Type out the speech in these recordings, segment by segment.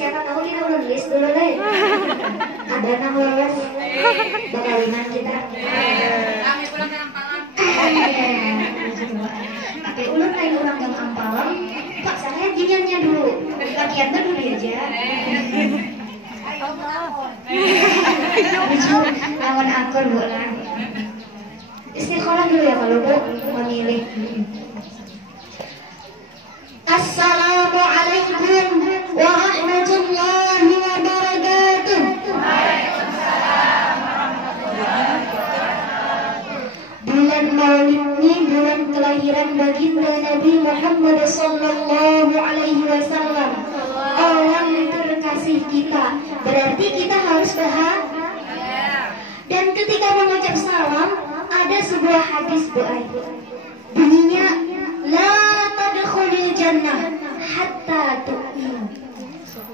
siapa tahu kita udah list dulu deh. Ada nang lolos bakalinan kita. Kami pulang ke Ampalan. Tapi ulun lain orang yang Ampalan. Pak saya giniannya dulu. Latihannya dulu aja. Lawan akor bu lah. Istiqomah dulu ya kalau bu memilih. Assalamualaikum warahmatullahi wabarakatuh. Waalaikumsalam warahmatullahi wabarakatuh. Bulan Maulid ini bulan kelahiran baginda Nabi Muhammad sallallahu alaihi wasallam. Orang terkasih kita. Berarti kita harus bahagia. Dan ketika mengucap salam ada sebuah hadis Bu Ai. Bunyinya la tadkhulul jannah hatta tu'minu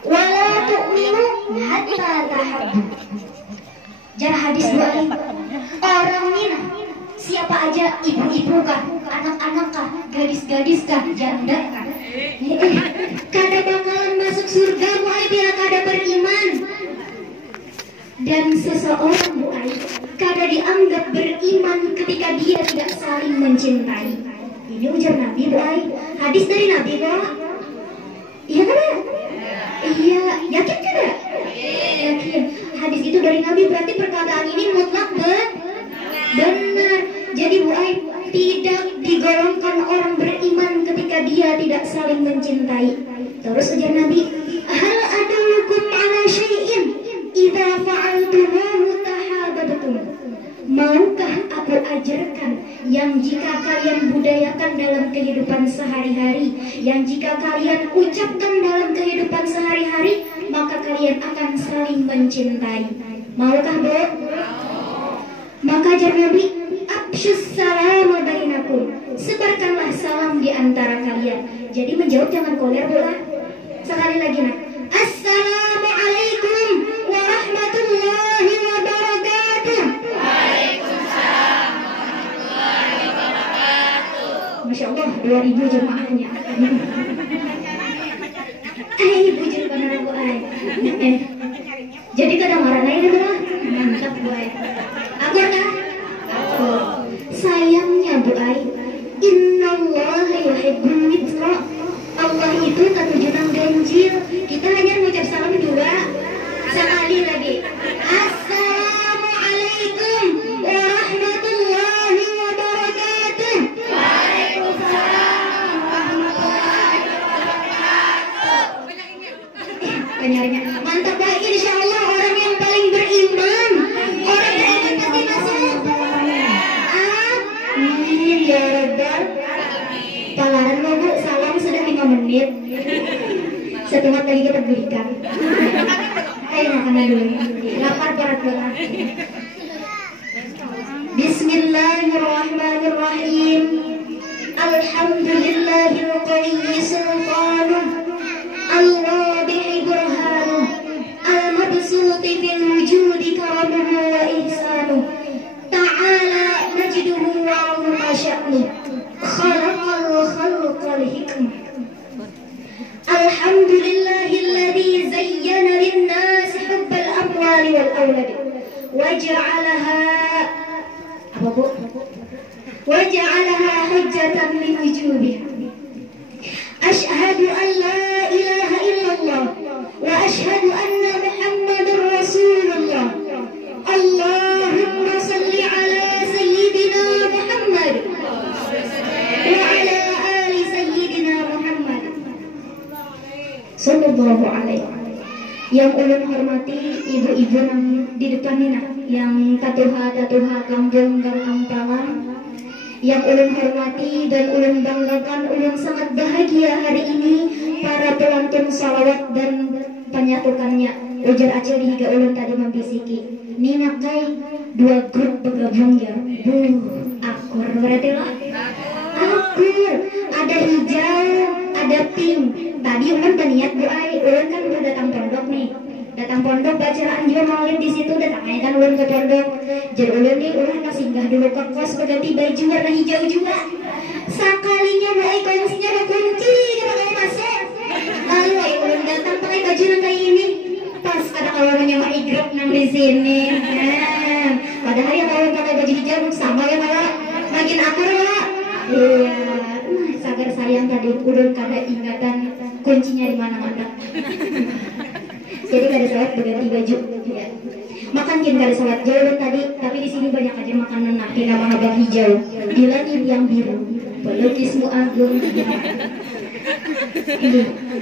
wa la tu'minu hatta tahabbu. Jar hadis Bu Ai. Orang mina siapa aja, ibu-ibu kah, anak-anak kah, gadis-gadis kah, janda kah, kada bakalan masuk surga Bu Ai bila kada beriman. Dan seseorang Bu Ai kada dianggap beriman ketika dia tidak saling mencintai. Ini ujar Nabi Bu Ai. Hadis dari Nabi kok. Iya kada? Iya, yakin kada? Yakin. Hadis itu dari Nabi, berarti perkataan ini mutlak benar. Jadi Bu Ai, tidak digolongkan orang beriman ketika dia tidak saling mencintai. Terus ujar Nabi, hal adullukum ala syai'in idza fa'altumuhu tahabbtum. Maukah aku ajarkan yang jika kalian budayakan dalam kehidupan sehari-hari, yang jika kalian ucapkan dalam kehidupan sehari-hari, maka kalian akan saling mencintai. Maukah Bu? Maka ajar Nabi, absyus salama bainakum. Sebarkanlah salam di antara kalian. Jadi menjawab jangan koler Bu. Sekali lagi nak. Assalamualaikum warahmatullahi wabarakatuh. Waalaikumsalam warahmatullahi wabarakatuh. Masya Allah 2000 jemaahnya. Ibu jadi benar Bu Ai. Jadi kadang marah naik itu lah. Mantap Bu Ai. Akur kan? Akur. Sayangnya Bu Ai, innallaha yuhibbul mitra. Allah itu tak tujuan ganjil. Kita hanya mengucap salam dua. Sekali lagi. Assalamualaikum warahmatullahi wabarakatuh. Waalaikumsalam warahmatullahi wabarakatuh. Banyaknya. Mantap Pak, insya Allah orang yang paling beriman. Orang beriman pasti masuk. Amin ya Rabbal. Palaran mau Bu, salam sudah 5 menit. Setengah lagi kita berikan. Ayo makan dulu. Lapar berat banget. Bismillahirrahmanirrahim. Alhamdulillahil qawiyyi sultanuh. Al-Wadihi burhanuh. Al-mabsuti fil wujudi karamuhu wa ihsanuh. Ta'ala najduhu wa 'azima sya'nuh. Khalaqal khalqal hikmah. Alhamdulillahilladzi zayyana lin-nas hubbal amwali wal aulad waja'alaha apa Bu? Waja'alaha hujjatan li wujubiha. Asyhadu an la ilaha illallah wa asyhadu anna Muhammadar Rasulullah. Allahumma salli ala sayyidina Muhammad wa ala ali sayyidina Muhammad sallallahu alaihi. Yang ulun hormati ibu-ibu yang di depan ini, yang tatuha kampung Gang Ampalan, yang ulun hormati dan ulun banggakan, ulun sangat bahagia hari ini para pelantun salawat dan penyatukannya. Ujar acil hingga ulun tadi membisiki, Nina kai 2 grup bergabung ya. Akur berarti lah. Akur, ada hijau, ada pink. Tadi ulun berniat Bu Ai, ulun kan udah datang pondok nih. Datang pondok bacaan juga maulid di situ, datang aja kan ulun ke pondok. Jadi ulun nih ulun singgah dulu ke kos berganti baju warna hijau juga. Sekalinya Bu Ai kondisinya ada kunci, kita mau masuk. Lalu ulun datang pakai baju yang kayak di sini. Padahal yang mau pakai baju hijau sama ya malah makin akur ya. Iya, sagar sayang tadi urun kada ingatan kuncinya di mana-mana. Jadi kada salat berganti baju. Ya. Makan kin kada salat jauh tadi, tapi di sini banyak aja makanan napi nama abang hijau. Di langit yang biru, pelukismu agung.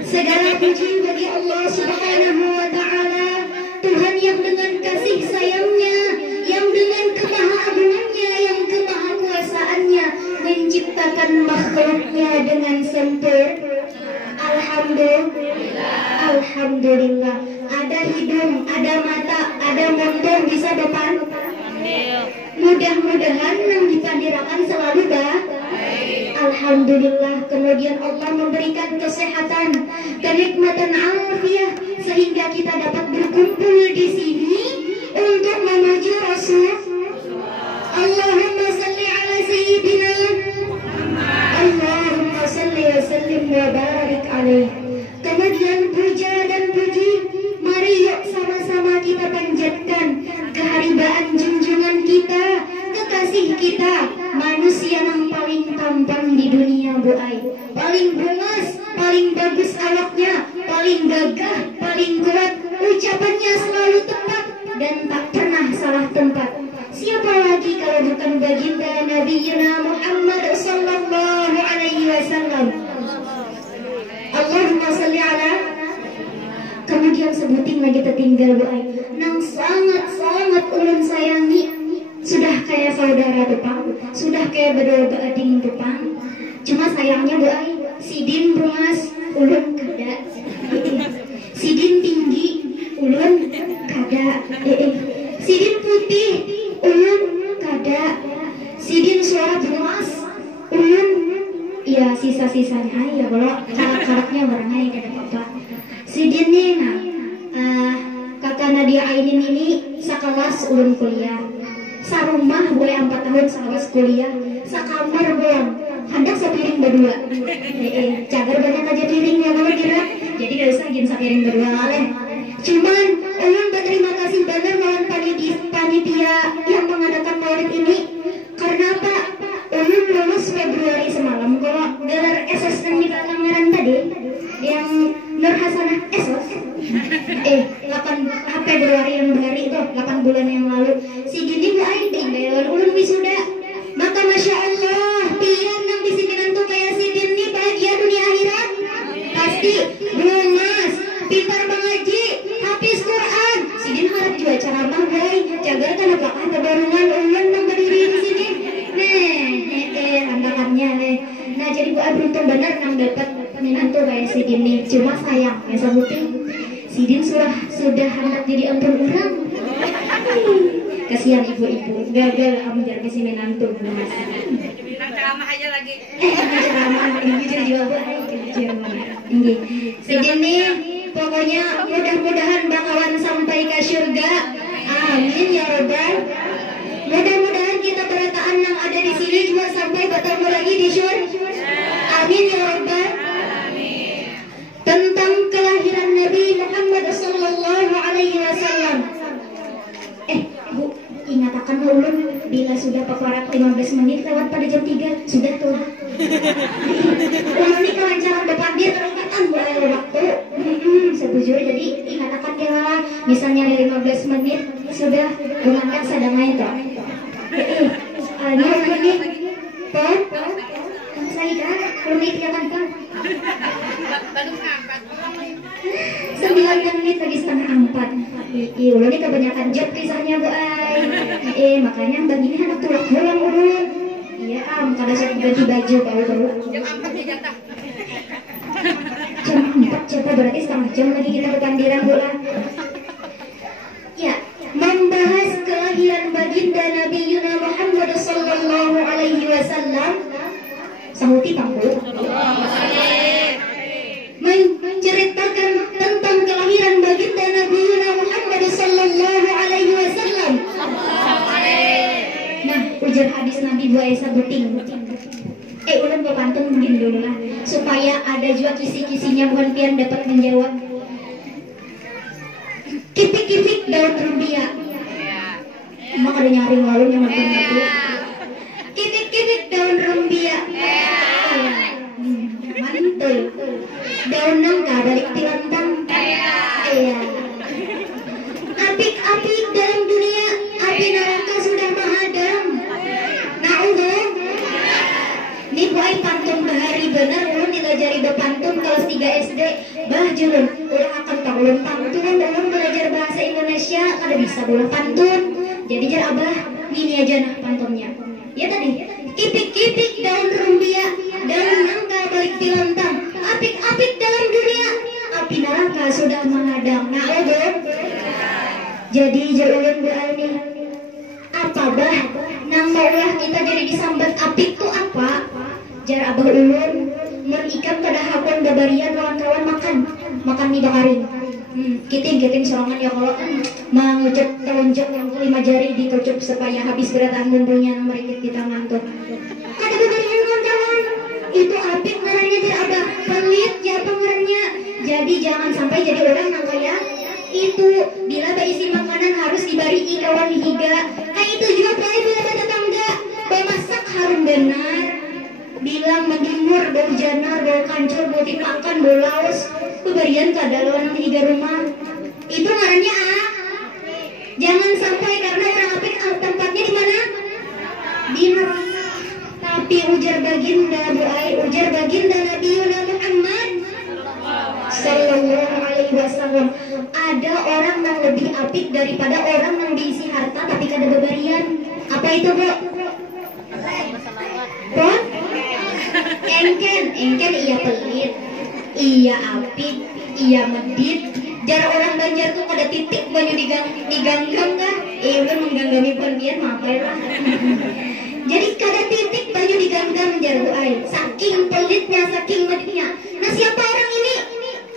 Segala puji bagi Allah Subhanahu wa Ta'ala, Tuhan yang dengan kasih sayangnya, yang dengan kemaha-agungannya, yang kemahakuasaannya menciptakan makhluknya dengan sempurna. Alhamdulillah. Ada hidung, ada mata, ada mundur bisa depan. Mudah-mudahan yang dipandirakan selalu Alhamdulillah. Kemudian Allah memberikan kesehatan, kenikmatan afiah sehingga kita dapat berkumpul di sini untuk memuji Rasul. Allahumma salli ala sayyidina Allahumma salli wa sallim wa barik alaih. Kemudian puja dan puji, mari yuk sama-sama kita panjatkan keharibaan junjungan kita, kekasih kita, manusia yang paling tampang di dunia Bu Ai, paling bungas, paling bagus awaknya, paling gagah, paling kuat, ucapannya selalu tepat dan tak pernah salah tempat. Siapa lagi kalau bukan baginda Nabi Muhammad sallallahu alaihi wasallam. Allahumma salli ala. Kemudian sebuting lagi tertinggal Bu Ai, nang sangat ulun sayangi, sudah kayak saudara tupang, sudah kayak berdoa ading tupang. Cuma sayangnya Bu Ai, sidin bungas ulun kada, sidin tinggi ulun kada, sidin putih ulun kada, sidin suara bungas ulun ya sisa-sisanya ya kalau karakternya barangai kada apa-apa. Sidin nih kakak Nadia Ainin ini sekelas ulun kuliah, sarumah gue 4 tahun sekelas kuliah, sakamar gue hendak sepiring berdua. Cagar banyak aja piringnya kalau kira, jadi gak usah gin sepiring berdua oleh. Cuman ulun berterima kasih banget lawan panitia yang mengadakan maulid ini. Karena apa? Ulun lulus Februari semalam. Kalau gelar SS yang di belakang tadi yang Nur Hasanah Esos 8 Februari yang hari itu 8 bulan yang lalu, si gini gak aing lawan ulun wisuda. Maka Masya Allah pian nang di sini nanti kayak si Dini bahagia dunia akhirat pasti bungas, pintar mengaji, hafiz Quran. Si Din harap juga cara manggai jaga kan apakah kebarengan ulun nang berdiri di sini. Randakannya nah jadi gua beruntung benar nang dapat menantu kayak si Din nih. Cuma sayang ya sebuting si Din sudah hendak jadi ampun orang. Kasihan ibu-ibu gagal kamu jadi si menantu. Ceramah aja lagi. Ceramah ini jujur juga Bu Ai ini. Si Din nih pokoknya mudah-mudahan bakalan sampai ke surga. Amin ya robbal. Mudah-mudahan kita berataan yang ada di sini juga sampai bertemu lagi di surga. Amin ya robbal. Tentang kelahiran Nabi Muhammad sallallahu alaihi wasallam. Bu, ingatakan ulun bila sudah paparat 15 menit lewat pada jam 3 sudah tuh. Ulun ini kelancaran depan dia terangkatan boleh waktu. Setuju, jadi ingatakan dia misalnya dari 15 menit sudah mengangkat sadangnya itu. Ini menit Pak saya menit ya kan Pak 9 menit lagi setengah 4. Ulun ini kebanyakan job kisahnya Bu Ai. Makanya begini anak tuh pulang ulun. Iya kada saya ganti baju baru. Jam 4 jatah. Jam 4 jatah berarti setengah jam lagi kita ke Pandiran Bu. Ya, membahas kelahiran baginda Nabi Muhammad sallallahu alaihi wasallam. Sahuti pangku. Menceritakan tentang kelahiran baginda Nabi Muhammad sallallahu alaihi wasallam. Nah, ujar hadis Nabi Bu Aisyah Buting. Ulan gua pantun mungkin dulu lah supaya ada juga kisi-kisinya bukan pian dapat menjawab. Kipik-kipik daun rumbia. Emang ada nyaring lalu yang ngerti. Kipik-kipik daun rumbia. Mantul. Daun nangka balik tilantang. Iya. Apik-apik dalam dunia, api neraka sudah menghadang. Naudzubillah. Nih boy pantun bahari bener, ulun dilajari pantun kelas 3 SD. Bah julun, ulang akan ulun pantun, ulun belajar bahasa Indonesia, kada bisa bola pantun. Jadi jar abah, gini aja nah pantunnya. Ya tadi, kipik-kipik daun rumbia, daun nangka balik tilantang. Apik-apik dalam dunia, api neraka sudah menghadang. Naudzubillah. Jadi jar ulun ini apa bah? Nama ulah kita jadi disambat apik tuh apa? Jar abah ulun mun ikan kada hakon babarian lawan kawan makan mie bakaring. Kiting sorangan ya kalau mengucap telunjuk yang 5 jari dikucup supaya habis gerakan bumbunya mereka di tangan tuh. Kada babarian lawan kawan. Itu apik ngarannya jar abah. Pelit ya pengernya. Jadi jangan sampai jadi orang yang kaya itu bila berisi makanan harus dibari kawan higa. Nah itu juga boleh bila tetangga bemasak harum benar, bilang menjemur bau janar, bau kancur, bau dimakan, bau laos, pemberian kadalawan higa rumah. Itu ngarannya jangan sampai karena orang apik tempatnya di mana? Di neraka. Tapi ujar baginda Nabi Muhammad Sallallahu Alaihi Wasallam, ada orang yang lebih apik daripada orang yang diisi harta tapi kada bebarian. Apa itu bro? Bro? Engken iya pelit, iya apik, iya medit. Jar orang Banjar tuh kada titik banyak diganggang kah? Kan mengganggangi pendian makai lah. Jadi kada titik banyak diganggang jar buai. Saking pelitnya, saking meditnya. Nah siapa orang ini?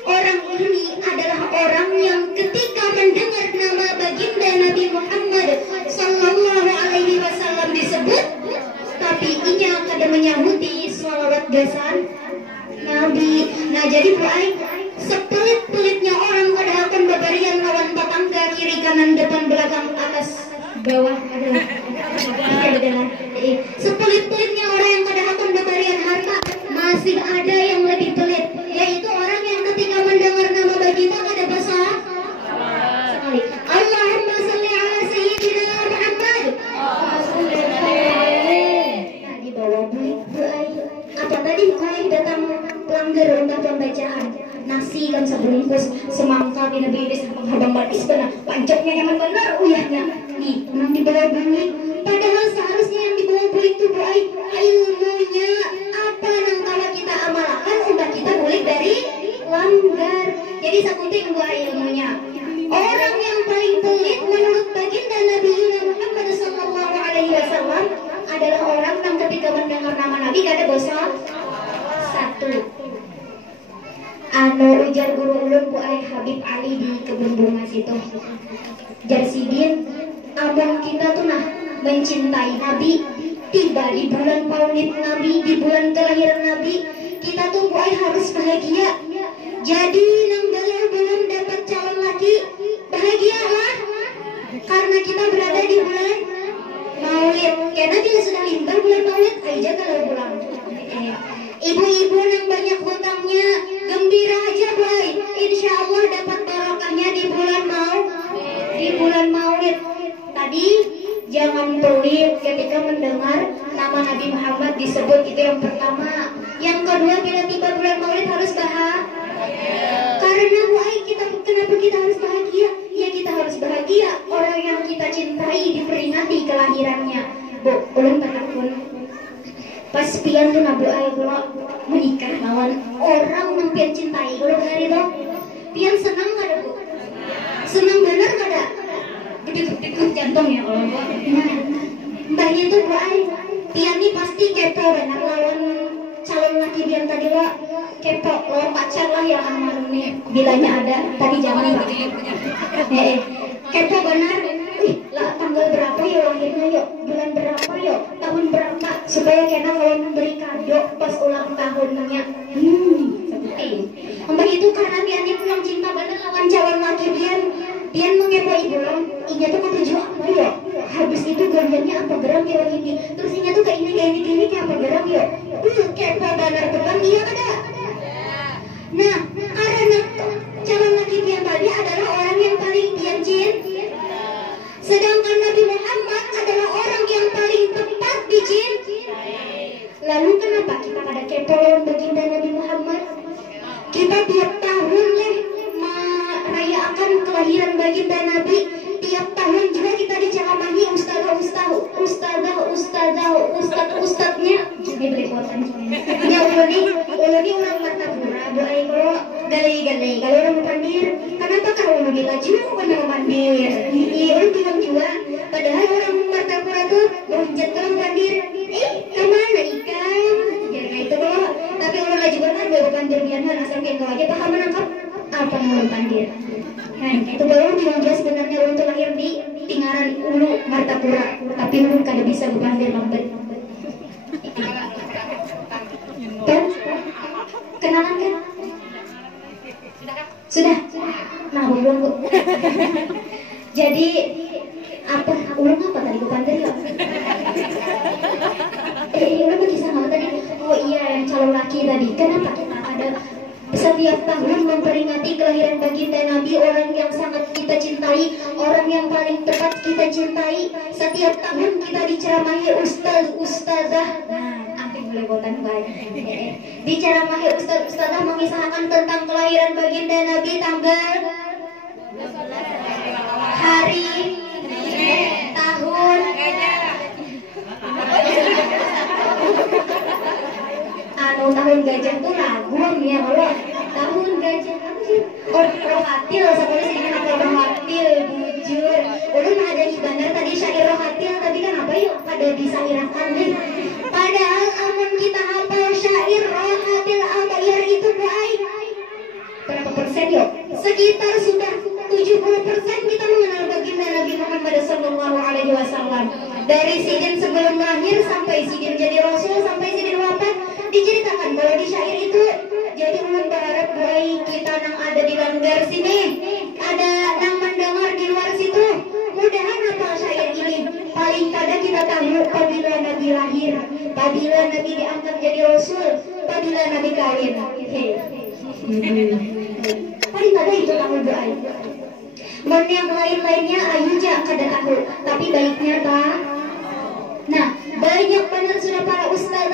Orang ini adalah orang yang ketika mendengar nama baginda Nabi Muhammad Sallallahu Alaihi Wasallam disebut, tapi inya kada menyahuti sholawat gasan Nabi. Nah jadi buai sepelit-pelitnya orang kada akan babarian lawan tetangga kiri kanan depan belakang atas bawah adalah sepelit-pelitnya orang yang kada akan babarian harta. Masih ada yang lebih pelit, yaitu orang yang ketika mendengar nama baginda kada basa sekali. Allahumma sholli ala sayyidina Muhammad. Nah, di bawah buai apa tadi buai datang pelanggar untuk pembacaan nasi kan sebungkus semangka bina-bina menghabang batis benar pancoknya yang benar uyahnya nih menang di bawah bunyi. Padahal seharusnya yang di bawah bunyi itu buai ilmunya apa yang kalau kita amalkan udah kita boleh dari langgar. Jadi sakuting buah ilmunya. Orang yang paling pelit menurut baginda Nabi Muhammad Sallallahu Alaihi Wasallam adalah orang yang ketika mendengar nama Nabi kada bosan. Satu, ujar guru ulun bu Habib Ali di kebun bunga situ. Jar sidin, abang kita tuh nah mencintai Nabi. Tiba di bulan Maulid Nabi, di bulan kelahiran Nabi, kita tuh boy harus bahagia. Jadi nang galau belum dapat calon laki, bahagialah karena kita berada di bulan Maulid. Karena bila sudah limbah bulan Maulid, aja kalau pulang. Ibu-ibu yang banyak hutangnya, gembira aja boy. Insya Allah dapat barokahnya di bulan Maulid. Tadi jangan pelit ketika mendengar nama Nabi Muhammad disebut, itu yang pertama. Yang kedua, bila tiba bulan Maulid harus bahagia. Karena kenapa kita harus bahagia? Ya kita harus bahagia. Orang yang kita cintai diperingati kelahirannya. Bu, ulun takut pas pian tuh nabu kalau menikah lawan orang yang pian cintai. Kalau hari itu pian senang kada bu? Senang benar kada? Dikut jantung ya kalau mbaknya tuh buai pian nih pasti kepo benar lawan calon laki pian tadi lo kepo lawan pacar lah yang amarnya bilanya ada tadi jangan kepo benar. Lah tanggal berapa ya lahirnya yuk, bulan berapa yuk, tahun berapa, supaya kena kalau memberi kado pas ulang tahunnya. Seperti mbak itu karena pian pulang cinta bener lawan calon laki pian baginda Nabi. Tiap tahun juga kita diceramahi ustadznya jadi belepotan. Ya uluni orang Martapura, Bu Ai kalau galai kalau orang Pandir, kenapa kau uluni laju bukan orang Pandir? Iya, ulun bilang juga, padahal orang Martapura tuh berhujat ke orang Pandir. Kemana ikan? Jadi itu loh. Tapi ulun laju benar baru Pandir biarnya asal kayak kau aja paham menangkap apa ulun Pandir. Nah, itu baru bilang dia sebenarnya ulun tuh lahir di Tingaran Ulu Martapura, tapi ulun kada bisa berpandir lambat. Kan? Kenalan kan? Sudah. Nah, belum Bu. Jadi apa? Ulun apa tadi berpandir ya? Ulun berkisah apa tadi? Oh iya, yang calon laki tadi. Kenapa kita ada setiap tahun memperingati kelahiran baginda Nabi, orang yang sangat kita cintai, orang yang paling tepat kita cintai. Setiap tahun kita diceramahi ustazah. Nah, apa boleh botan baik. Diceramahi ustazah mengisahkan tentang kelahiran baginda Nabi, tanggal, hari, tahun, tahun gajah tuh raguan ya kalau tahun gajah apa sih? Oh, rohatil, sekolah sini nama rohatil, bujur. Ulun ada di bandar tadi syair rohatil, tapi kan apa yuk pada disairakan nih. Padahal amun kita hafal syair rohatil al-bayar itu baik. Berapa persen yuk? Sekitar sudah 70% kita mengenal baginda Nabi Muhammad SAW. Dari sidin sebelum lahir sampai sidin jadi rasul sampai sidin wafat diceritakan kalau di syair itu. Jadi ulun berharap baik kita nang ada di langgar sini, ada nang mendengar di luar situ, mudahan hafal syair ini. Paling kada kita tahu apabila Nabi lahir, apabila Nabi diangkat jadi rasul, apabila Nabi kawin. Paling kada itu tahu doa. Men yang lain-lainnya aja kada tahu, tapi baiknya tak. Nah, banyak benar sudah para ustaz,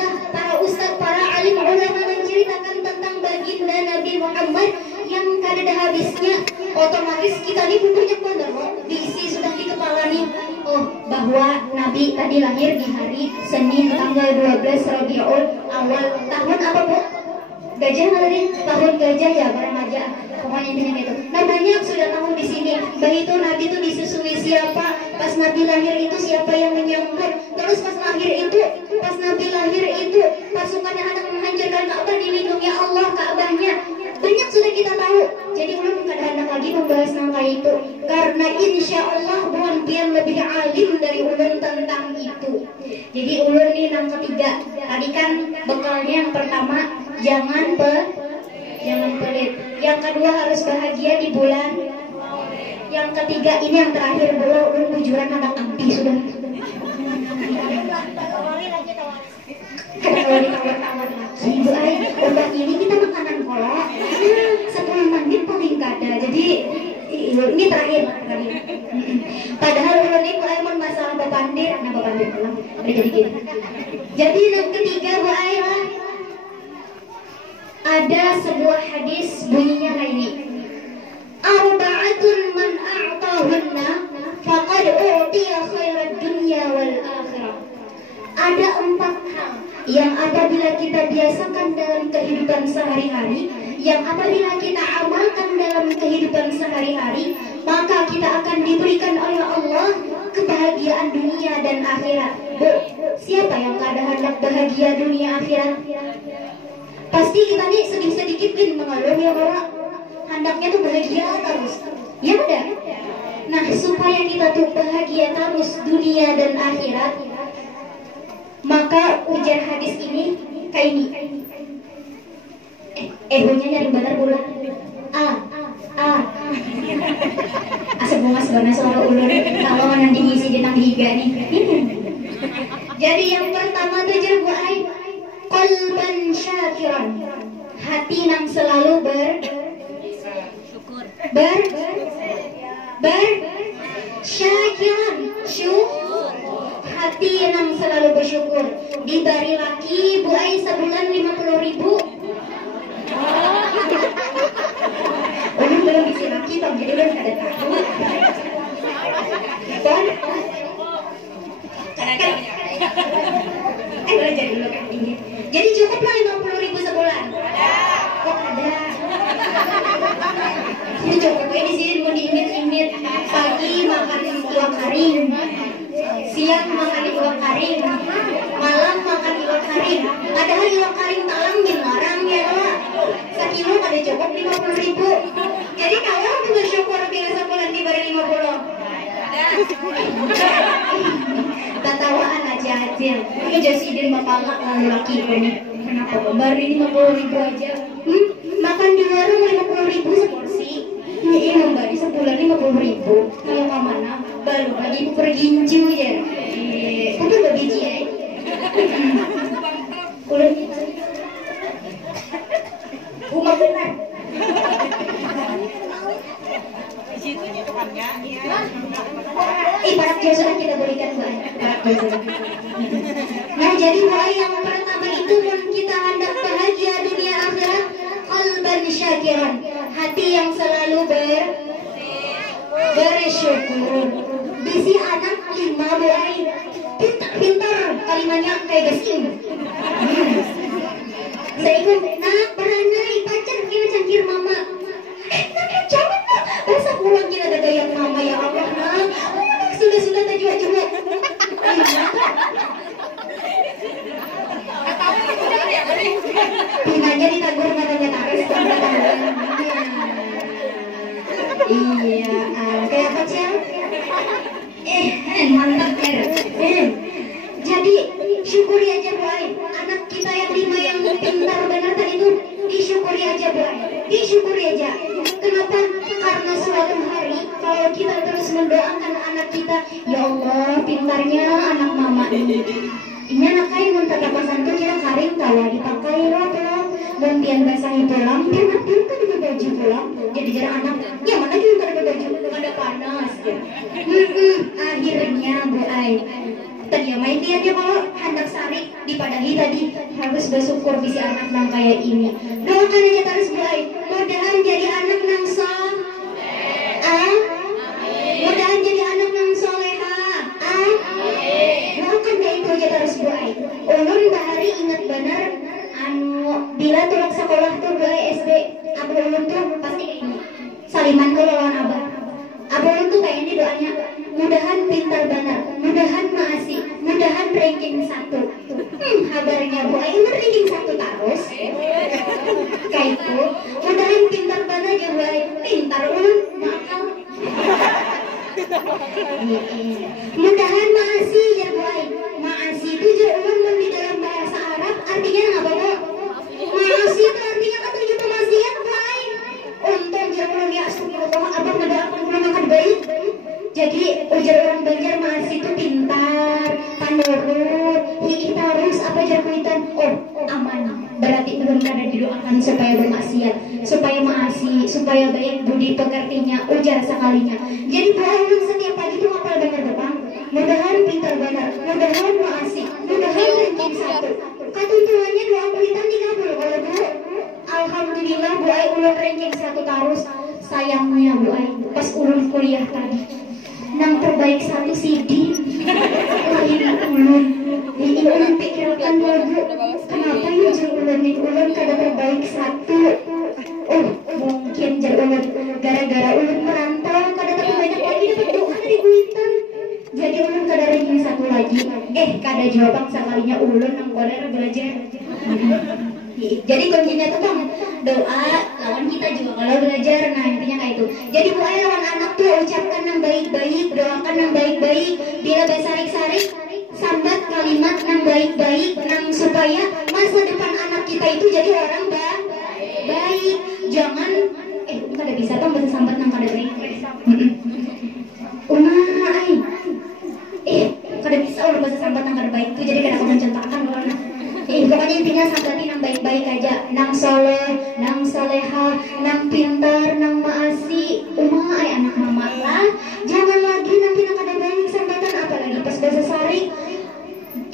para alim ulama menceritakan tentang baginda Nabi Muhammad yang kada ada habisnya. Otomatis kita ini banyak benar loh, diisi sudah di kepala nih. Oh, bahwa Nabi tadi lahir di hari Senin tanggal 12 Rabiul Awal. Tahun apa Bu? Gajah kali, tahun gajah ya, remaja. Pokoknya intinya itu. Nah, banyak sudah tahu di sini. Baik itu Nabi itu disusui siapa? Pas Nabi lahir itu siapa yang menyambut? Terus pas Nabi lahir itu pasukannya hendak menghancurkan Ka'bah, dilindungi Allah Ka'bahnya. Banyak sudah kita tahu. Jadi ulun kada hendak lagi membahas nangka itu, karena insya Allah bukan pian lebih alim dari ulun tentang itu. Jadi ulun ini nang ketiga. Tadi kan bekalnya yang pertama jangan pelit. Yang kedua harus bahagia di bulan. Yang ketiga ini yang terakhir ulun bujuran anak anti sudah. Kalau ditawar-tawar lagi, Bu Ai, obat ini kita makanan kolak 10 menit paling kada. Jadi ini terakhir kali. Padahal ulun ini Bu Ai masalah bapandir pulang. Udah jadi gini. Jadi yang ketiga Bu Ai lah, ada sebuah hadis bunyinya kayak ini. Arba'atun man a'tahunna faqad u'tiya khairat dunya wal akhirah. Ada 4 hal yang apabila kita biasakan dalam kehidupan sehari-hari, yang apabila kita amalkan dalam kehidupan sehari-hari, maka kita akan diberikan oleh Allah kebahagiaan dunia dan akhirat. Bu, siapa yang kada hendak bahagia dunia akhirat? Pasti kita nih sedikit mengeluh ya orang. Hendaknya tuh bahagia terus. Ya udah. Nah, supaya kita tuh bahagia terus dunia dan akhirat, maka ujar hadis ini kayak ini. Egonya nyari benar bulan. Asal bunga sebenarnya suara ulur. Kalau nanti ngisi jenang higa nih. Jadi yang pertama tuh jerbu ai qalban syakiran. Hati yang selalu syakiran. Hati yang selalu bersyukur. Diberi laki Bu Ai sebulan 50.000. belum bisa laki tong jadi belum ada tahu. Bon. Belajar dulu kan ini. Jadi cukuplah 50.000 sebulan. Oh ada. Ini cukup ya di sini mau diimit-imit. Pagi makan iwak kering, siang makan iwak kering, malam makan iwak kering. Padahal iwak kering talang larang ya lah. Sekilo ada cukup 50.000. Jadi kalau bersyukur bila sebulan diberi 50. Tatawaan aja. Ini Jasidin bapak lalu laki ini. Kenapa baru 50.000 aja? Makan di warung 50.000 seporsi. Ini memberi sebulan 50.000. Kalau ke mana? Baru lagi perginju ya. Itu gak biji ya? Kulit. Umar benar. Parak jasa kita berikan Mbak. Nah jadi mulai yang pertama itu kita hendak bahagia dunia akhirat, qalban syakiran, hati yang selalu bersyukur. Bisi anak 5 mulai pintar kalimatnya kayak gasing. Saya ikut nak beranai pacar kira cangkir mama. Jangan nak rasa pulang kira ada gaya mama ya Allah nak. Sudah tadi coba. Pinanya ditagur matanya taris. Iya, kayak apa Cel? Mantap ya. Jadi syukuri aja boy. Anak kita yang 5 yang pintar benar tadi itu disyukuri aja boy. Disyukuri aja. Kenapa? Karena suatu hari kalau kita terus mendoakan anak kita, ya Allah pintarnya anak mama ini. Ini anak kain muntah pasan tuh kira karing tawa dipakai lah gantian basahi pulang, dia kan ada baju pulang. Jadi jarang anak, ya mana juga ada baju, ada panas. Akhirnya Bu Ai. Tadi ya main dia kalau hendak sari dipadahi tadi harus bersyukur bisa anak nang kayak ini. Doakan aja terus Bu Ai. Mudahan jadi anak nang mudahan jadi anak nang soleha. Doakan deh itu aja terus Bu Ai. Ulun bahari ingat benar bila tulak sekolah tuh Bu Ai SD, abu ulun tuh pasti kayak ini. Saliman tuh lawan abah. Abu ulun tuh kayak ini doanya. Mudahan pintar benar, mudahan maasi, mudahan ranking 1. Kabarnya Bu Ai ranking 1 terus. Kayak itu, mudahan pintar benar aja Bu Ai. Pintar ulun makal. Mudahan maasi ya Bu Ai. Maasi itu juga ulun di dalam bahasa Arab artinya apa Bu? Maasi itu artinya ketujuh kemaksiatan Bu Ai. Untung dia ulun ya astagfirullah abang mendoakan ulun akan baik. Jadi ujar orang Banjar maasi itu pintar, panurut, hiih tarus apa jar kuitan. Oh aman. Berarti belum ada didoakan supaya bermaksiat, supaya maasi, supaya baik budi pekertinya, ujar sekalinya. Jadi ulun setiap pagi itu ngapal benar Bang. Mudahan pintar benar, mudahan maasi, mudahan ranking 1. Kata hitungannya 2 kuitan 30 kalau Bu. Alhamdulillah Bu Ai ulun ranking 1 terus. Sayangnya Bu Ai pas ulun kuliah tadi nang terbaik 1 CD lain ulun ini ulun pikirkan Bu, kenapa ya ulun kada terbaik 1. Oh mungkin ulun gara-gara ulun merantau kada tapi banyak lagi dapat doa dari kuitan jadi ulun kada ranking 1 lagi kada jawab sekalinya ulun nang kodar belajar. Jadi kuncinya tuh Bang doa lawan kita juga kalau belajar. Nah intinya kayak itu. Jadi Bu Ai lawan anak tuh ucapkan yang baik-baik, doakan yang baik-baik. Bila besarik-sarik sambat kalimat yang baik-baik nang supaya masa depan anak kita itu jadi orang baik. Jangan kada bisa Bang bahasa sambat nang kada baik. Ai. Kada bisa ulah bahasa sambat nang kada baik tuh jadi kada aku mencontohkan lawan. Pokoknya intinya sambatin yang baik-baik aja. Nang soleh, nang soleha, nang pintar, nang maasi. Ai anak mama lah. Jangan lagi nanti nang kada baik sambatan apalagi pas bahasa sari.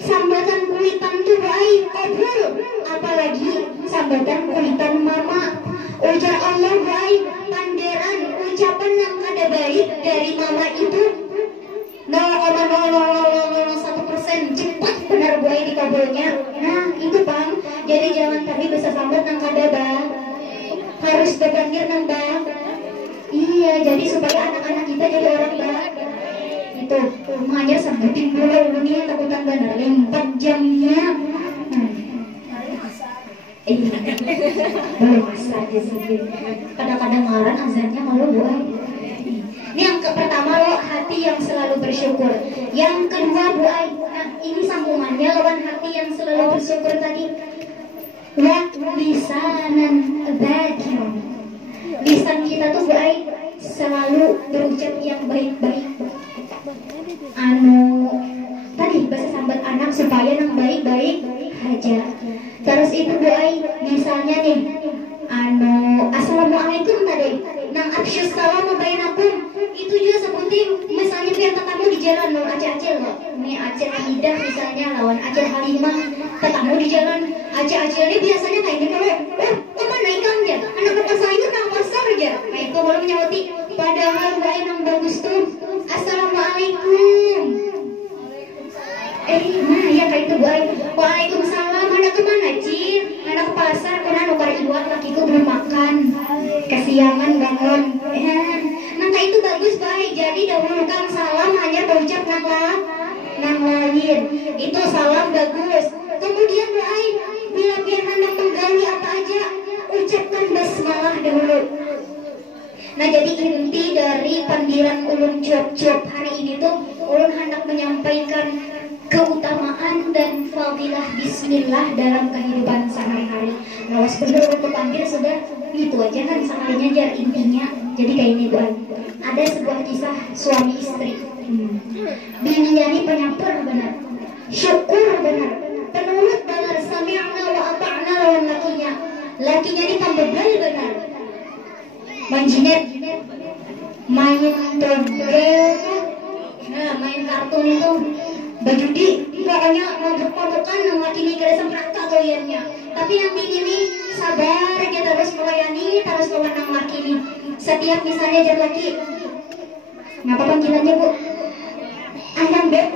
Sambatan kulitan tuh baik, obrol. Apalagi sambatan kulitan mama. Ujar Allah baik, panderan lahir nang baik. Iya, jadi supaya anak-anak kita jadi orang baik. Itu rumahnya sebutin dulu dunia takutan bener 4 jamnya. Belum masak sih. Kadang-kadang ngaran azannya malu buat. Ini yang pertama lo hati yang selalu bersyukur. Yang kedua Bu Ai, nah ini sambungannya lawan hati yang selalu bersyukur tadi. Wa lisanan dzakirun. Lisan kita tuh Bu Ai selalu berucap yang baik-baik. Tadi bahasa sambat anak supaya yang baik-baik aja. Terus itu Bu Ai, misalnya nih assalamualaikum tadi. Nang absyus salam bainakum. Itu juga sebutin misalnya biar ketemu di jalan lawan acil loh. Nih acil Hamidah misalnya lawan acil Halimah ketemu di jalan. Acil ini biasanya kayak gini kalau kemana ikan aja anak makan sayur nang pasar aja. Nah itu malah menyauti padahal Bu Ai nang bagus tuh assalamualaikum. Nah ya kayak itu Bu Ai. Waalaikumsalam. Anak kemana Cil? Anak ke pasar karena nukar iwak lakiku belum makan. Kesiangan bangun. Maka itu bagus Bu Ai. Jadi dahulukan salam hanya berucap nang lain. Itu salam bagus. Kemudian Bu Ai, bila biar hendak menggali apa aja, ucapkan basmalah dahulu. Nah jadi inti dari pendiran ulun cuap-cuap hari ini tuh ulun hendak menyampaikan keutamaan dan fadilah bismillah dalam kehidupan sehari-hari. Nah sebelum untuk panggil sudah itu aja kan sekalinya jar intinya. Jadi kayak ini Bu Ai. Ada sebuah kisah suami istri. Bininya ini penyampur benar, syukur benar, penurut benar, sami'na wa ata'na lawan lakinya. Lakinya ini pembebel benar, main jinet, main togel, nah main kartun itu, bajudi, pokoknya mabuk-mabukan yang laki ini kira sempraka koyannya. Tapi yang ini sabar aja terus melayani, terus mewenang laki ini. Setiap misalnya jam laki, ngapa panggilannya Bu? Ayam beb,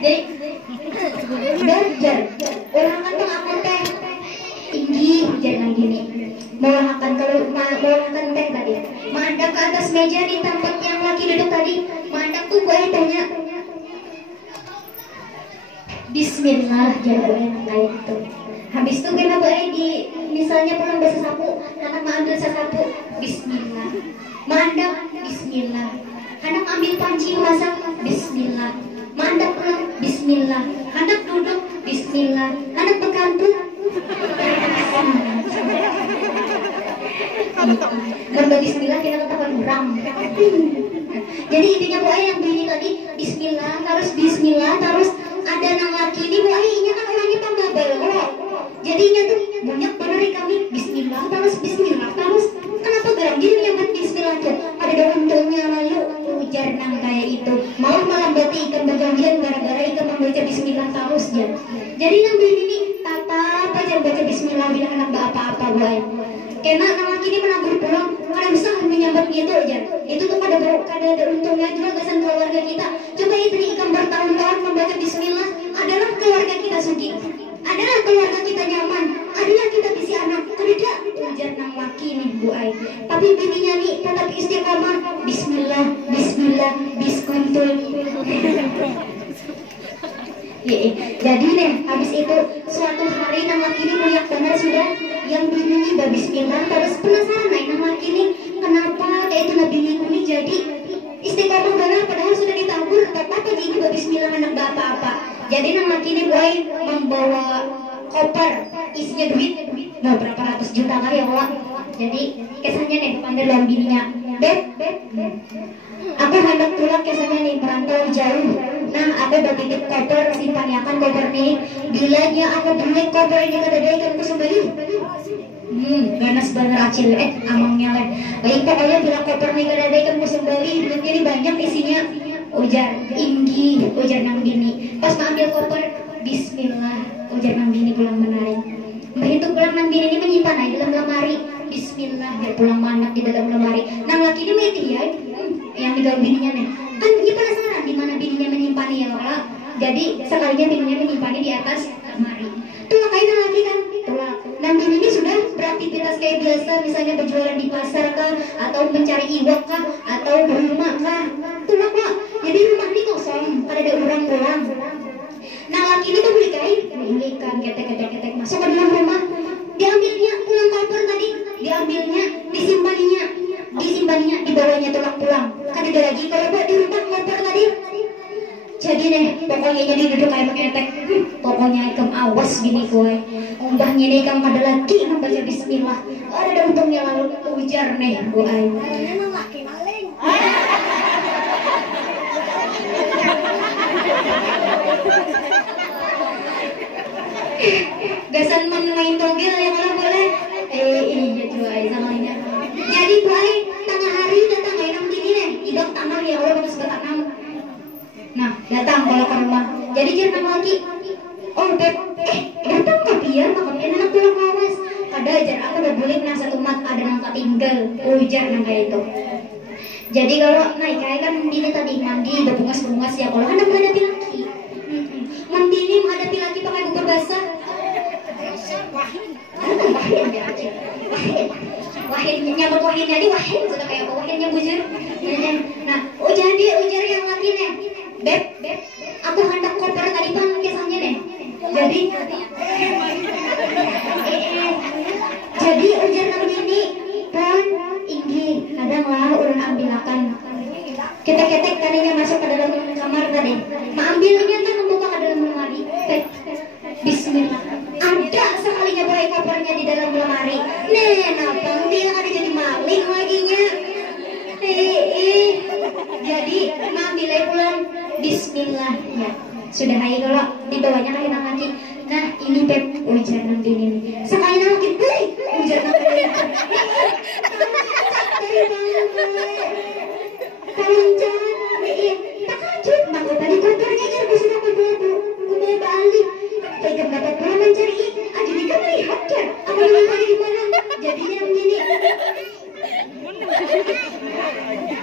jadi belajar orang kan pengakuan teh tinggi jangan gini. Melahakan teh tadi, mandang ke atas meja di tempat yang laki duduk tadi, mandang tuh Bu Ai tanya Bismillah jangan kayak itu. Habis itu kena Bu Ai di misalnya pulang bahasa sapu, anak ambil sapu Bismillah, mandang Bismillah. Anak ambil panci masak Bismillah, mandap pulang Bismillah, anak duduk Bismillah, anak berkantung berdoa Bismillah kita ketahuan orang. Jadi intinya Bu Ai yang bunyi tadi Bismillah, terus Bismillah, terus ada nang laki ini Bu Ai nya kan orangnya pembabel kok. Jadinya tuh banyak bener kami Bismillah, terus Bismillah, terus kenapa gerak gini nyebut Bismillah tuh ada daun daunnya lalu ujar nang kayak itu mau malam berarti ikan bergantian gara-gara ikan membaca Bismillah terus ya. Jadi nang ini tata apa jangan baca Bismillah bila anak apa-apa Bu Ai. Kena nang laki ini menabur pulang karena bisa menyambut gitu aja. Itu tuh ada untungnya juga kesan keluarga kita. Coba itu ikan bertahun-tahun membaca Bismillah adalah keluarga kita suci, adalah keluarga kita nyaman, adalah kita bisi anak kerja ujar nang laki nih Bu Ai. Tapi bininya nih tetap istiqomah Bismillah, Bismillah, biskuntul. Jadi nih habis itu suatu hari nang laki ini punya benar sudah yang bini ini Bismillah terus penasaran nang laki ini kenapa kayak itu nabi ini jadi istiqomah benar padahal sudah ditabur apa jadi Bismillah anak apa-apa. Jadi nang laki ini Bu Ai membawa koper isinya duit berapa ratus juta kali ya Allah. Jadi kesannya nih panggil lawan bininya beb aku hendak pulang kesannya nih merantau jauh. Nah aku bertitip koper simpanyakan koper nih bilanya aku beli koper ini kedai kan sembeli ganas bener acil amangnya leh baik pokoknya bila koper nih kedai kan sembeli duit ini banyak isinya ujar inggi ujar nang bini pas mengambil koper Bismillah ujar nang bini pulang menarik. Begitu pulang nang bini ini menyimpan aja dalam lemari Bismillah dia pulang manak di dalam lemari. Nang laki ini meti ya yang di dalam bininya nih kan dia penasaran di mana bininya menyimpan ya Allah. Jadi sekalinya bininya menyimpannya di atas lemari. Tuh kain nang laki kan tuh nang bini ini sudah beraktivitas kita misalnya berjualan di pasar kah, atau mencari iwak kah, atau berumah kah, tuh Pak. Jadi rumah ini kosong, ada orang pulang. Nah laki ini tuh beli kain, beli ikan, ketek masuk ke dalam rumah, diambilnya pulang koper tadi, diambilnya, disimpannya, dibawanya tulang pulang. Kan ada lagi kalau buat di rumah koper tadi. Jadi deh, pokoknya jadi duduk kayak ketek. Pokoknya ikam awas gini kowe. Umbahnya nih ikam pada laki membaca bismillah. Ada untungnya lalu ujar nih bu ay. Emang laki maling. Gasan main togel ya kalau boleh. Iya juga samanya. Jadi bu ay, tengah hari datang kayak enam gini nih. Ibang tanah ya Allah bagus banget enam. Nah, datang kalau ke rumah. Jadi jangan lagi. Oh, beb, datang ke biar makanya anak pulang lawas. Ada ajar aku udah boleh nasa umat ada nangka tinggal. Ujar nangka itu. Jadi kalau naik kayak kan ini tadi mandi berbungas ya kalau anak menghadapi laki. Mandi menghadapi laki pakai bubur basah. Wahid nyambut wahid jadi wahid sudah kayak apa wahidnya bujur. Nah, jadi ujar yang laki nih. Beb, aku hendak koper tadi pan kisahnya deh. Jadi ujar nama ini pan inggi kadanglah urang ambilakan. Ketek-ketek tadinya masuk ke dalam kamar tadi. Ambilnya kan membuka ke dalam lemari. Bismillah. Ada sekalinya boy kopernya di dalam lemari. Napang dia ada jadi maling laginya. Jadi ngambilnya pulang. Bismillah ya. Sudah ayo kalau dibawanya kayak nang lagi. Nah ini beb ujar nang ini. Sekali nang lagi, ujar nang ini. Kalancan, takajud. Maka tadi kopernya jadi bisa kudu balik. Pegang dapat pelaman cari. Jadi kan lihat kan. Apa yang tadi di mana? Jadinya begini.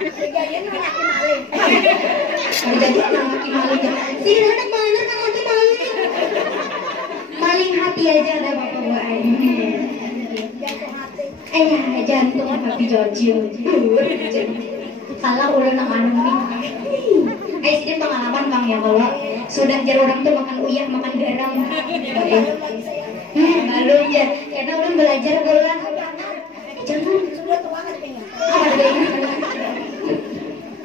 Kejadian laki maling. Jadi anak maling. Tidak ada mana anak maling. Maling hati aja ada bapak gua ini. Jantung hati. Jantung hati jojil. Kalau udah nang anu nih. Sini pengalaman bang ya kalau sudah jar orang tuh makan uyah makan garam. Malu ya karena udah belajar bola. Jangan Sudah tua kan pengen.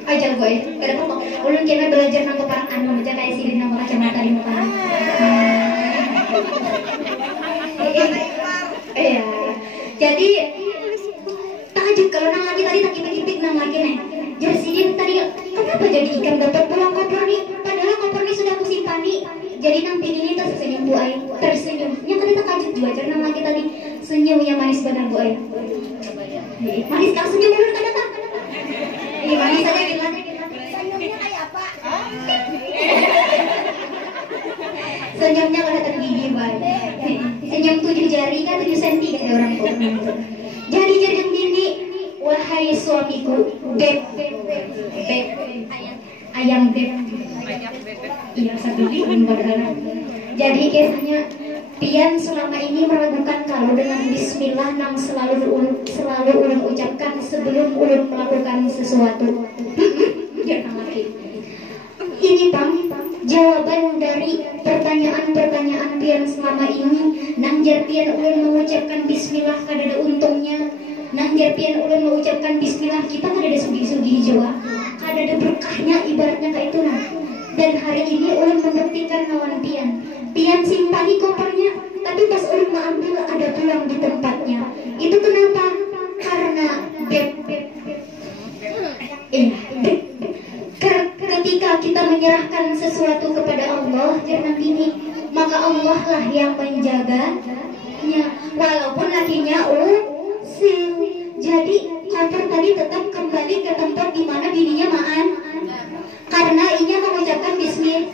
Ajar gue, kada apa ulun kena belajar nang parang anu aja kayak sini nang kacamata di muka. Iya. Jadi takjub kalau nang lagi tadi tak kipik-kipik nang lagi nih. Jadi sini tadi kenapa jadi ikan dapat pulang koper nih? Padahal koper nih sudah aku simpani. Jadi nang ini tersenyum bu ay, tersenyum. Yang tadi takjub juga ajar nang lagi tadi senyumnya manis benar bu ay. Manis kau senyum benar kada tak? Manis aja bilang. Senyumnya kayak apa? Senyumnya kada tergigi baik. Senyum 7 jari kan 7 cm kata orang tuh. Jadi yang bini, wahai suamiku, beb, ayam beb. Iya satu bingung padahal. Jadi kisahnya pian selama ini meragukan kalau dengan bismillah nang selalu ulun ucapkan sebelum ulun melakukan sesuatu. Jangan lagi. Ini bang jawaban dari pertanyaan-pertanyaan pian selama ini. Nang jar pian ulun mengucapkan bismillah kada ada untungnya. Nang jar pian ulun mengucapkan bismillah kita kada ada sugi-sugi jua. Kada ada berkahnya ibaratnya kayak itu nah. Dan hari ini ulun membuktikan lawan pian simpani kopernya, tapi pas ulun mengambil ada tulang di tempatnya. Itu kenapa? Karena ketika kita menyerahkan sesuatu kepada Allah jangan ini, maka Allah lah yang menjaganya. Walaupun lakinya usil, jadi koper tadi tetap kembali ke tempat di mana bininya maan. Karena ia mengucapkan bismillah.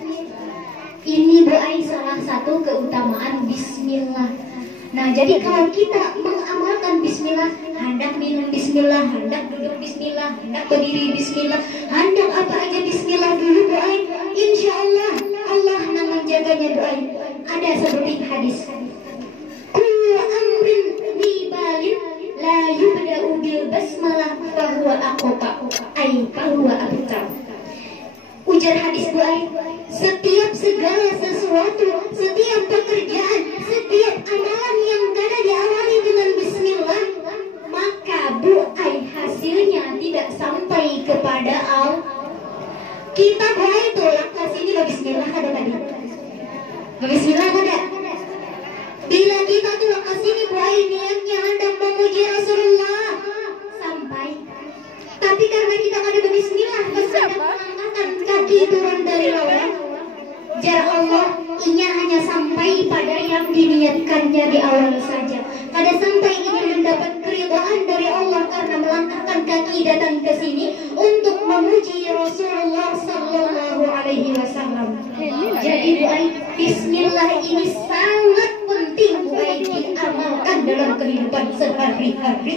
Ini doa salah satu keutamaan bismillah. Nah, jadi kalau kita mengamalkan bismillah, hendak minum bismillah, hendak duduk bismillah, hendak berdiri bismillah, hendak apa aja bismillah dulu doa. Insya Allah Allah yang menjaganya doa. Ada seperti hadis. Kullu amrin li balin la ma yubda'u bil basmalah fahuwa aqqa ay fahuwa abtar. Ujar hadis Bu Ai, setiap segala sesuatu, setiap pekerjaan, setiap amalan yang kada diawali dengan bismillah, maka Bu Ai hasilnya tidak sampai kepada Allah. Kita Bu Ai tolak kasih ini bismillah kada tadi? Bismillah kada? Bila kita tolak kasih ini Bu Ai niatnya hendak memuji Rasulullah sampai, tapi karena kita kada berbismillah hendak mengangkatkan kaki turun dari lawang, jar Allah inya hanya sampai pada yang diniatkannya di awal saja. Kada sampai inya mendapat keridhaan dari Allah karena melangkahkan kaki datang ke sini untuk memuji Rasulullah sallallahu alaihi wasallam. Jadi Bu Ai, bismillah ini sangat penting Bu Ai diamalkan dalam kehidupan sehari-hari.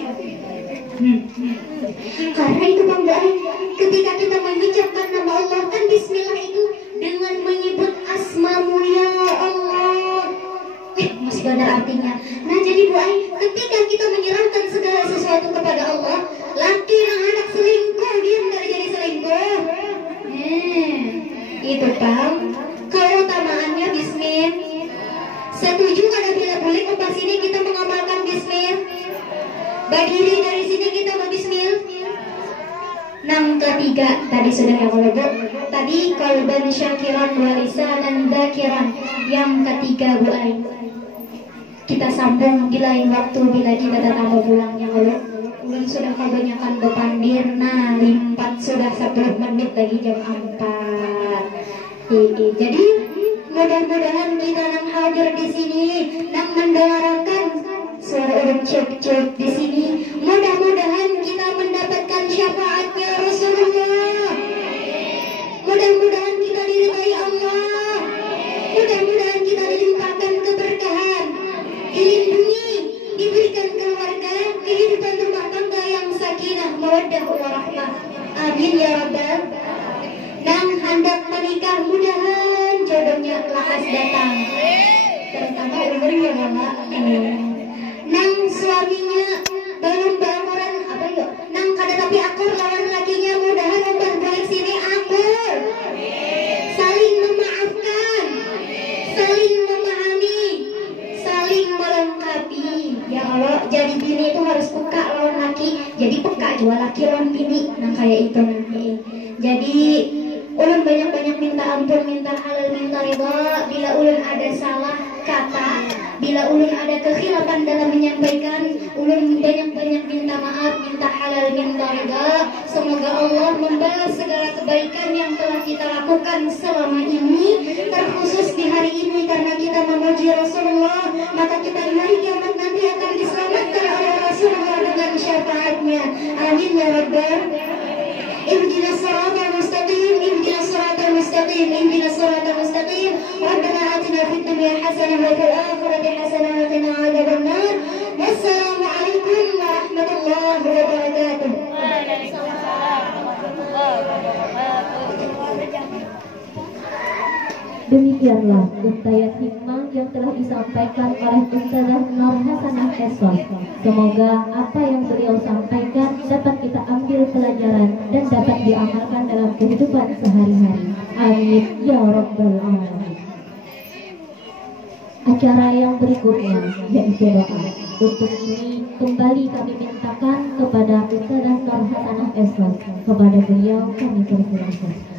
Karena itu Bang Bu Ai, ketika kita mengucapkan nama Allah kan bismillah itu dengan menyebut asmamu ya Allah. Masih benar artinya. Nah jadi Bu Ai, ketika kita menyerahkan segala sesuatu kepada Allah, laki yang anak selingkuh dia nggak jadi selingkuh. Itu Bang. Keutamaannya bismillah. Setuju kada bila boleh ke sini kita mengamalkan bismillah? Berdiri dari sini kita berbismillah. Yang ketiga tadi sudah ya Bu. Tadi qalban syakiran wa lisanan dzakiran. Yang ketiga Bu Ai, kita sambung di lain waktu bila kita datang mau pulangnya kalau ulun sudah kebanyakan bepandir. Nah limpat sudah 10 menit lagi jam 4. Jadi mudah-mudahan kita yang hadir di sini yang mendengarkan suara orang cek-cek di sini, mudah-mudahan kita mendapatkan syafaatnya Rasulullah. Mudah-mudahan kita diridai Allah. Mudah-mudahan kita dilimpahkan keberkahan, dilindungi, diberikan keluarga, kehidupan rumah tangga yang sakinah, mawaddah warahmah. Amin ya rabbal. Dan hendak menikah mudahan jodohnya lekas datang. Terutama umurnya Bapak. Nang suaminya belum berukuran apa yuk? Nang kada tapi akur lawan lakinya mudahan umpah balik sini akur. Saling memaafkan, saling memahami, saling melengkapi. Ya Allah, jadi bini itu harus peka lawan laki, jadi peka juga laki lawan bini. Nah kayak itu nanti. Jadi ulun banyak-banyak minta ampun, minta halal, minta ridha. Bila ulun ada salah kata, bila ulun ada kekhilafan dalam menyampaikan, ulun banyak-banyak minta maaf, minta halal, minta ridha. Semoga Allah membalas segala kebaikan yang telah kita lakukan selama ini, terkhusus di hari ini karena kita memuji Rasulullah. Maka kita di hari kiamat nanti akan diselamatkan oleh Rasulullah dengan syafaatnya. Amin ya rabbal. Ihdinas siratal mustaqim, ihdinas siratal mustaqim, ihdinas siratal mustaqim. Rabbana atina fid dunya hasanah wa fil akhirati hasanah wa qina adzaban nar. Wassalamu alaikum warahmatullahi wabarakatuh. Demikianlah untaian hikmah yang telah disampaikan oleh Ustazah Nur Hasanah Eswar. Semoga apa yang beliau sampaikan dapat kita ambil pelajaran dan dapat diamalkan dalam kehidupan sehari-hari. Amin ya rabbal alamin. Acara yang berikutnya yaitu doa. Untuk ini kembali kami mintakan kepada Ustazah Nur Hasanah Eswar. Kepada beliau kami persilakan.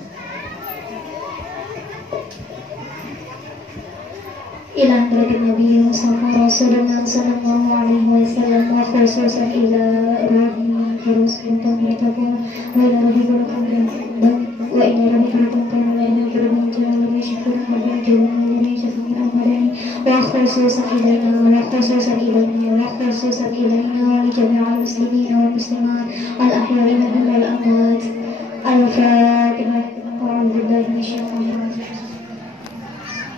Ila hadratin Nabi sama Rasulullah sallallahu alaihi wasallam wa khususan ila ruhi Rasulullah mutaqa wa ila ruhi Rasulullah wa ila ruhi Rasulullah wa ila ruhi Rasulullah syukur wa ila syukur amalani wa khususan ilaina wa khususan ilaina wa khususan ilaina wa li jami'il muslimin wal muslimat al ahya'i minhum wal amwat. Al-Fatihah.